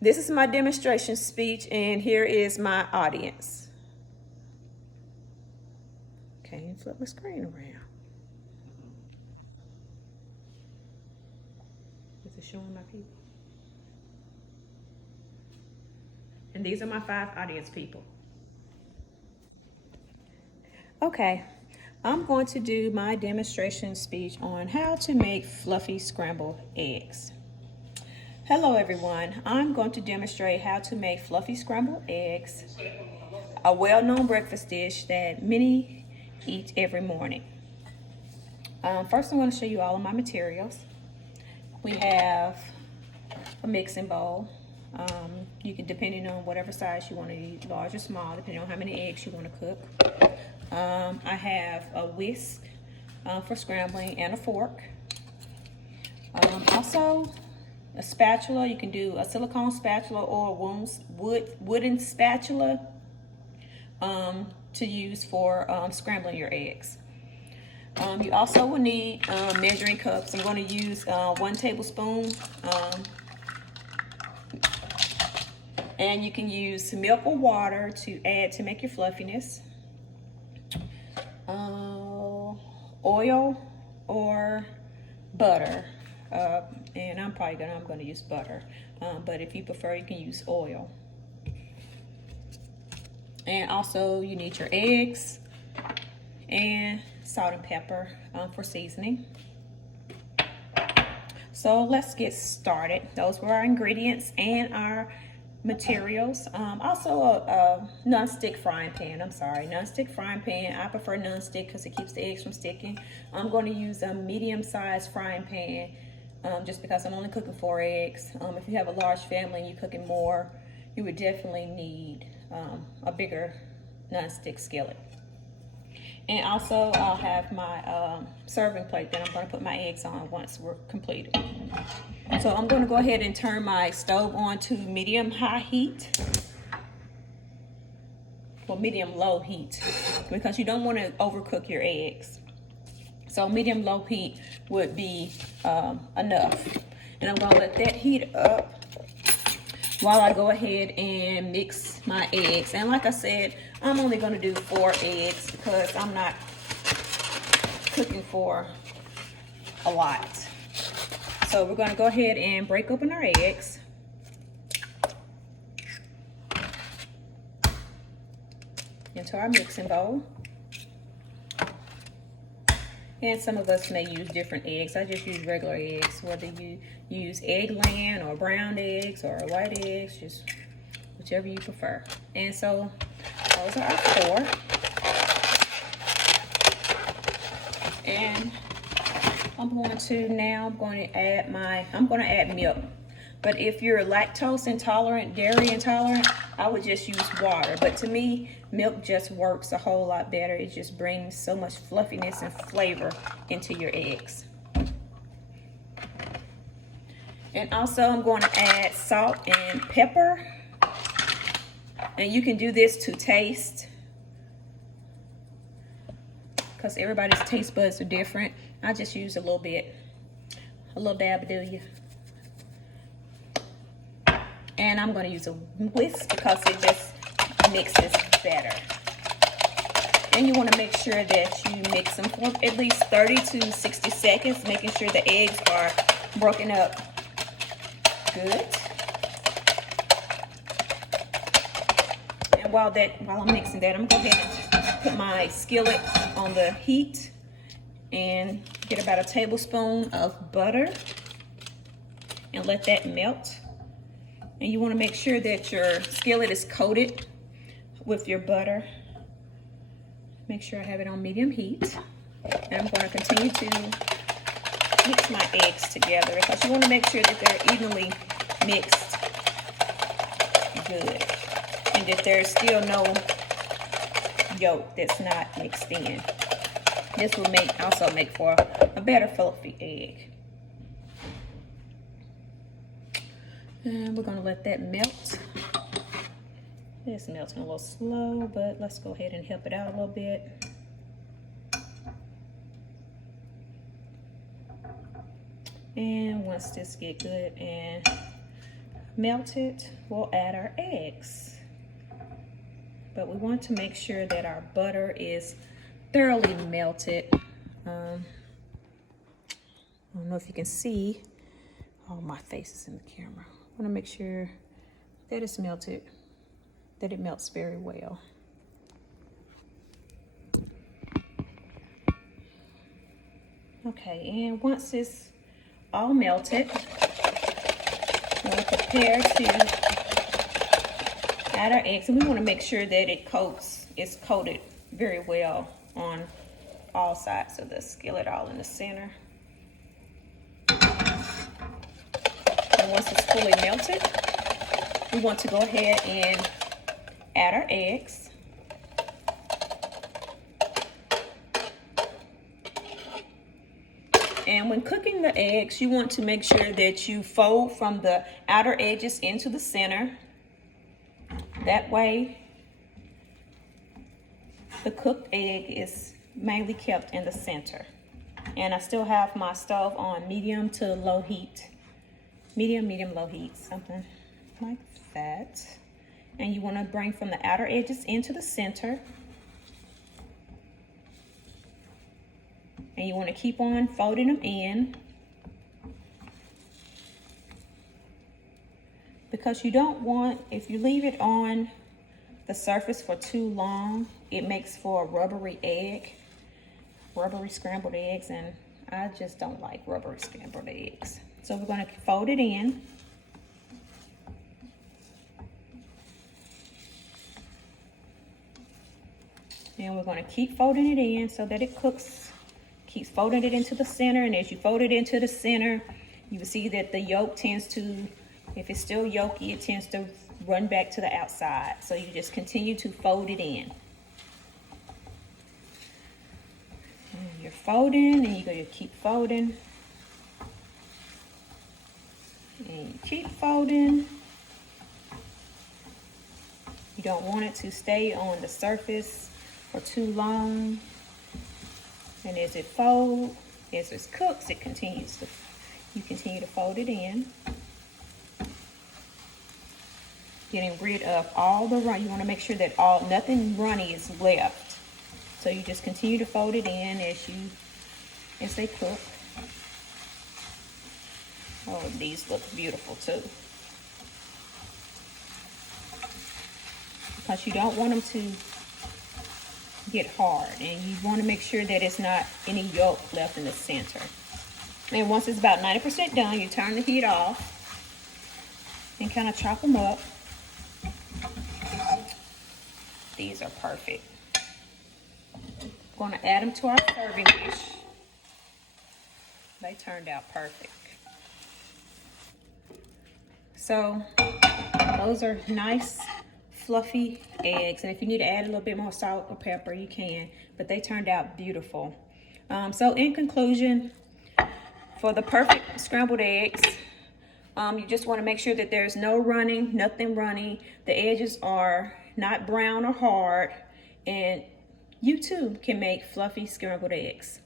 This is my demonstration speech, and here is my audience. Okay, flip my screen around. Is it showing my people? And these are my 5 audience people. Okay, I'm going to do my demonstration speech on how to make fluffy scrambled eggs. Hello everyone, I'm going to demonstrate how to make fluffy scrambled eggs, a well-known breakfast dish that many eat every morning. First I'm going to show you all of my materials. We have a mixing bowl. You can, depending on whatever size you want to eat, large or small, depending on how many eggs you want to cook. I have a whisk for scrambling and a fork. Also, a spatula. You can do a silicone spatula or a wooden spatula to use for scrambling your eggs. You also will need measuring cups. I'm going to use 1 tablespoon. And you can use milk or water to add to make your fluffiness. Oil or butter. And I'm going to use butter. But if you prefer, you can use oil. And also you need your eggs and salt and pepper for seasoning. So let's get started. Those were our ingredients and our materials. Also a non-stick frying pan. Non-stick frying pan. I prefer non-stick because it keeps the eggs from sticking. I'm going to use a medium-sized frying pan just because I'm only cooking 4 eggs. If you have a large family and you're cooking more, you would definitely need a bigger non-stick skillet. And also I'll have my serving plate that I'm going to put my eggs on once we're completed. So I'm going to go ahead and turn my stove on to medium-high heat. Well, medium-low heat, because you don't want to overcook your eggs. So medium-low heat would be enough. And I'm going to let that heat up while I go ahead and mix my eggs. And like I said, I'm only going to do 4 eggs because I'm not cooking for a lot. So we're going to go ahead and break open our eggs. Into our mixing bowl. And some of us may use different eggs. I just use regular eggs, whether you use Eggland or brown eggs or white eggs, just whichever you prefer. And so those are our 4. And I'm going to add milk. But if you're lactose intolerant, dairy intolerant, I would just use water. But to me, milk just works a whole lot better. It just brings so much fluffiness and flavor into your eggs. And also I'm going to add salt and pepper. And you can do this to taste, because everybody's taste buds are different. I just use a little bit, a little dab of you. And I'm going to use a whisk because it just mixes better. And you want to make sure that you mix them for at least 30 to 60 seconds, making sure the eggs are broken up good. And while I'm mixing that, I'm going to go ahead and put my skillet on the heat and get about a tablespoon of butter and let that melt. And you want to make sure that your skillet is coated with your butter. Make sure I have it on medium heat. And I'm going to continue to mix my eggs together because you want to make sure that they're evenly mixed good. And that there's still no yolk that's not mixed in. This will also make for a better fluffy egg. And we're going to let that melt. It's melting a little slow, but let's go ahead and help it out a little bit. And once this get good and melted, we'll add our eggs. But we want to make sure that our butter is thoroughly melted. I don't know if you can see. Oh, my face is in the camera. I want to make sure that it's melted, that it melts very well. Okay, and once it's all melted, we'll prepare to add our eggs, and we want to make sure that it's coated very well on all sides of the skillet, all in the center. And once it's fully melted, we want to go ahead and add our eggs. And when cooking the eggs, you want to make sure that you fold from the outer edges into the center. That way, the cooked egg is mainly kept in the center. And I still have my stove on medium to low heat. Medium, low heat, something like that. And you want to bring from the outer edges into the center. And you want to keep on folding them in, because you don't want, if you leave it on the surface for too long, it makes for a rubbery scrambled eggs, and I just don't like rubbery scrambled eggs. So we're going to fold it in. And we're going to keep folding it in so that it cooks. Keeps folding it into the center, and as you fold it into the center, you will see that the yolk tends to, if it's still yolky, it tends to run back to the outside. So you just continue to fold it in. And you're folding, and you're going to keep folding. And you keep folding. You don't want it to stay on the surface for too long. And as it folds, as it cooks, you continue to fold it in. Getting rid of all the run. You want to make sure that nothing runny is left. So you just continue to fold it in as they cook. Oh, these look beautiful too. Because you don't want them to get hard, and you want to make sure that it's not any yolk left in the center. And once it's about 90% done, you turn the heat off and kind of chop them up. These are perfect. I'm going to add them to our serving dish. They turned out perfect. So those are nice fluffy eggs, and if you need to add a little bit more salt or pepper, you can, but they turned out beautiful. So in conclusion, for the perfect scrambled eggs, you just want to make sure that there's no running, nothing runny. The edges are not brown or hard, and you too can make fluffy scrambled eggs.